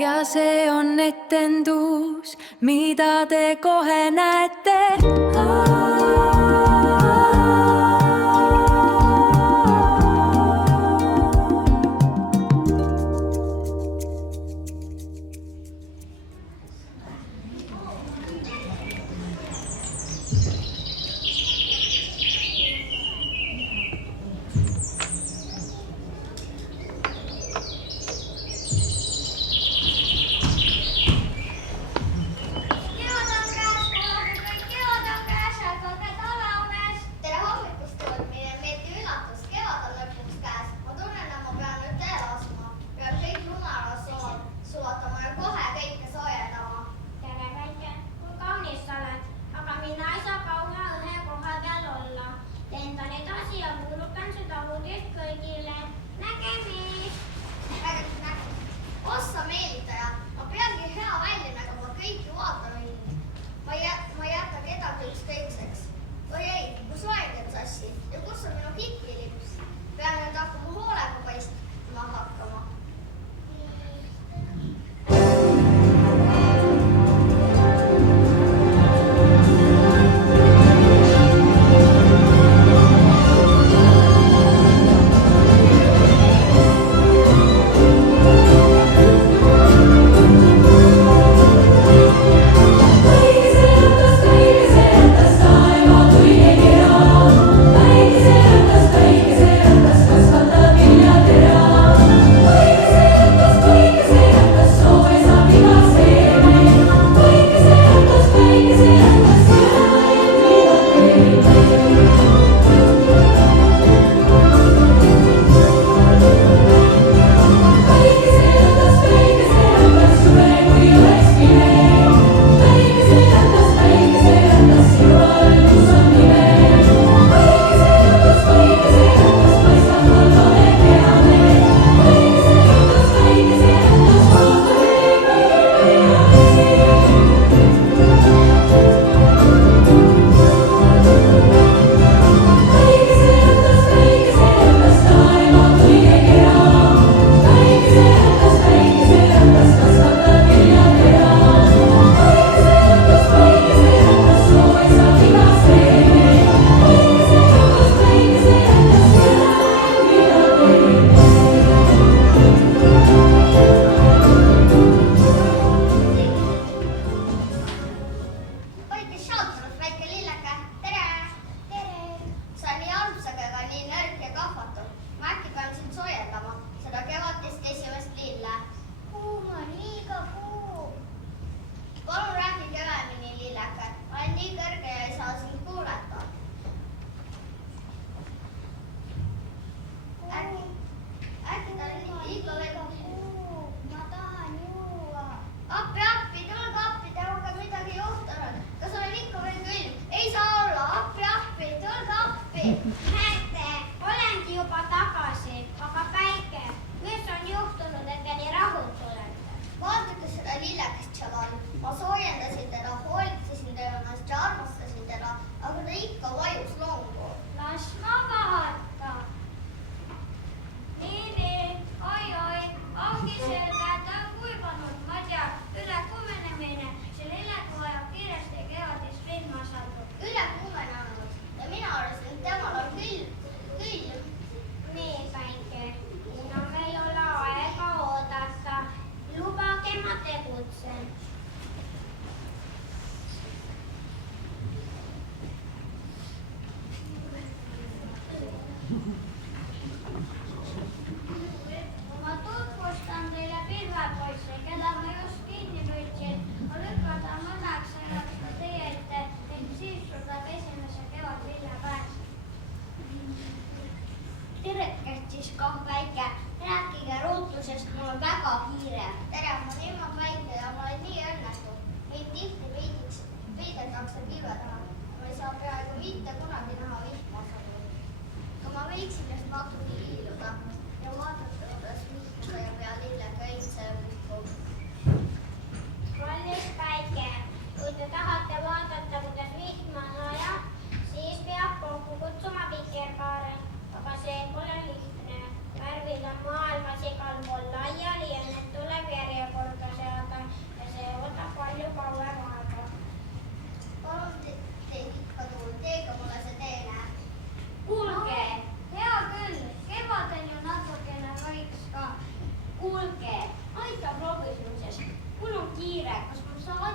ja see on etendus, mida te kohe näete. Värvil on maailmas igal pool laiali ja need tuleb järjekorda kiire, kas ma saan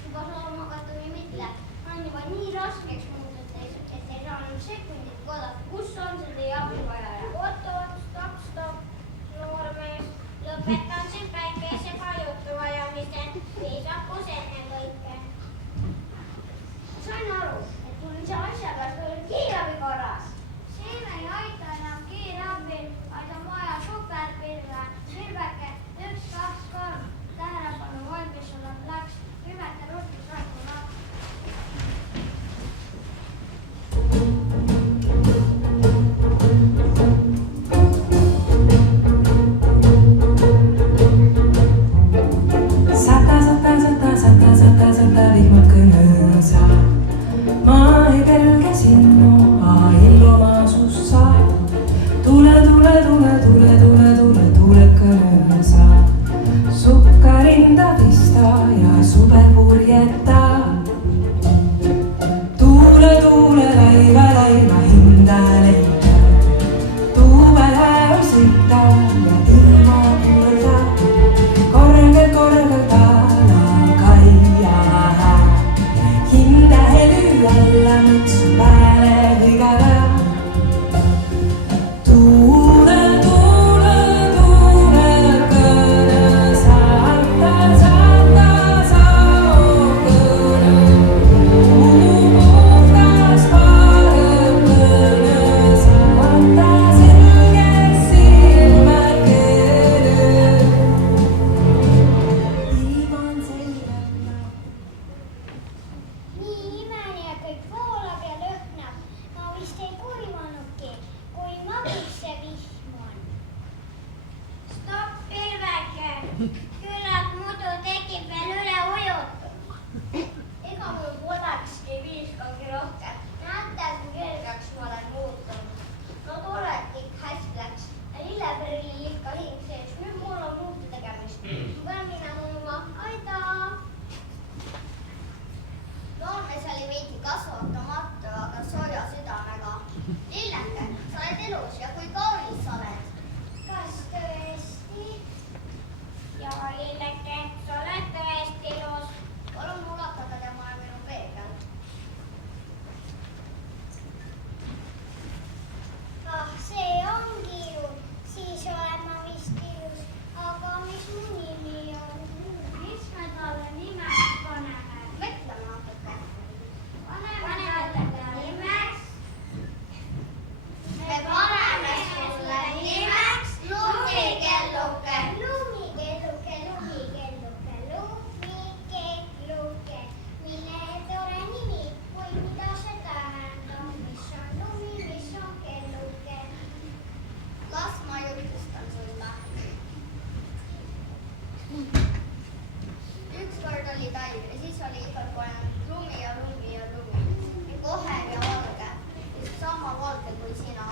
juba saama hakata või mitte. On juba nii raskeks muutunud, et ei saanud sekundit kodata. Kus on selle abivajaja? Stopp, noormees. Lõpetan siin päikesega juttu vajamise. Viisakus enne kõike. Sain aru, et mul see asja pealt oli kiirabi korras. Siin ei aita enam kiirabil, vaid on vaja superpilve. Pilveke, 1, 2, 3. Tähelepanu valmis olev läks. Pilveke rutis raikuna. Sata vihmad kõnõsa. Ma ei pelge sinna, illoma sussa. Tule kõnõsa. Sukka rinda pista ja suvel purjeta. Tuule laiva hinda leida. Tuule osita ja ilma kurda. Korgel talakaia. Hinda hely alla mõtsu pääle hõigada. Tuule kõnõsa. Sata sao kõnõ. Puhtas parem kõnõsa. Anta selge silmad kõnõ. Ilman sellega. Nii imeline kõik voolab ja lõhnab. Ma vist ei kuivanudki, kui magus see vihm on. Stopp, pilveke. Küllalt muidu tekib veel üle ujutud. Ega mul polekski viiskagi rohkem. Näete, kui kergeks ma olen muutunud. No tore, et kõik hästi läks. Lilleperil ikka hing sees. Nüüd mul on muutu tegemist. Ma pean minema oma aida. Noormees oli veidi kasvatamatu, aga sooja südamega. Lilleke, sa oled elus ja kui kaunis sa oled. Kas tõesti? Jaa, Lilleke, sa oled tõesti elus. Palun ulatada temale minu peegel. Ah, see ongi ju. Siis olen ma vist ilus. Aga mis mu nimi on? Mis me talle nimeks paneme? Mõtleme natuke. Paneme talle nimeks. Me paneme sulle nimeks Lumikelluke. Lumikelluke. Mille tore nimi, kui mida see tähendab? Mis on lumi, mis on kelluke? Las ma jutustan sulle. Ükskord oli talv ja siis oli igal pool lumi ja kohe ja valge. Just sama valge kui sina.